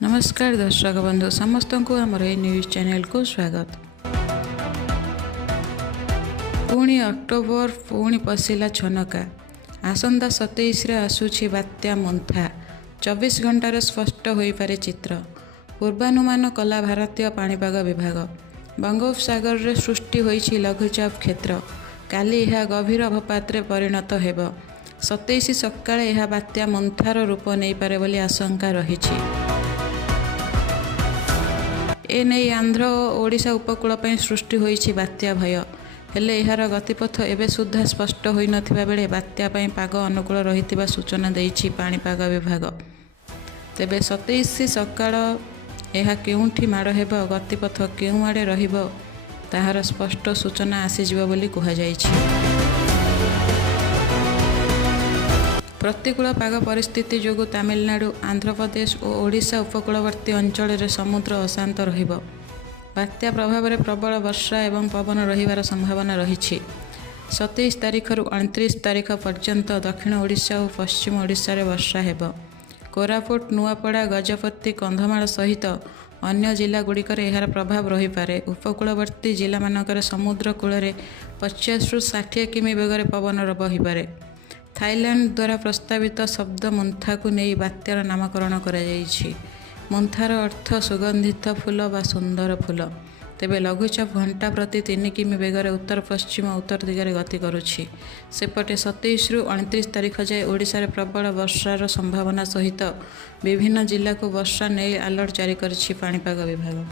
नमस्कार दर्शक बंधु समस्त को आमर ए न्यूज चैनल को स्वागत। पुणी अक्टोबर पुणी पशिला छनका आसंता 27 रे आसुछि बात्या मंथा 24 घंटार स्पष्ट हो पारे चित्र पूर्वानुमान कला भारतीय पाणीपाग विभाग। बंगोपसागर रे सृष्टि होइछि लघुचाप क्षेत्र काली यह गभीर अवपात परिणत हेब 27 सकाळे यह बात्या मंथार रूप नहीं पारे बोली आशंका रहिछि। एने आंध्र और ओडिशा उपकूल सृष्टि होइछि बात्या भय हेले यार गतिपथ एवं सुधा स्पष्ट हो नथिबा बेले बात्या पाग अनुकूल रहितिबा सूचना देइछि पाणीपाग विभाग। तेबे 27 सकाळ यह केउंठी माड़ हेब गतिपथ केउ आड़े रहिब ताहार स्पष्ट सूचना आसीजिबो बोली कुहा जाइछि। प्रतिकूल पाग परिस्थिति जोगु तमिलनाडु आंध्र प्रदेश और ओडिशा उपकूलवर्ती अंचल समुद्र अशांत रहिब। बात्या प्रभाव में प्रबल वर्षा एवं पवन रहिबार संभावना रही। 27 तारिख रु 29 तारिख पर्यंत दक्षिण ओडिशा और पश्चिम ओडिशा रे वर्षा हेब। कोरापुट नुआपड़ा गजपति कंधमाल सहित अन्य जिलागुड़िकर यार प्रभाव रही पारे। उपकूलवर्ती जिला मानकर समुद्र कूल 50 रु 60 किमी बेगर पवन बहीपे। थाईलैंड द्वारा प्रस्तावित शब्द मंथा को नहीं बात्यार नामकरण करा जाइछि। मंथार अर्थ सुगंधित फूल बा सुंदर फूल। तेबे लघुचाप घंटा प्रति 3 किमी बेगर उत्तर पश्चिम उत्तर दिगरे गति करुछि। सेपटे 27 रु 29 तारिख जाए ओडिशा रे प्रबल वर्षार संभावना सहित विभिन्न जिला को वर्षा नहीं अलर्ट जारी करिछि पाणीपाग विभाग।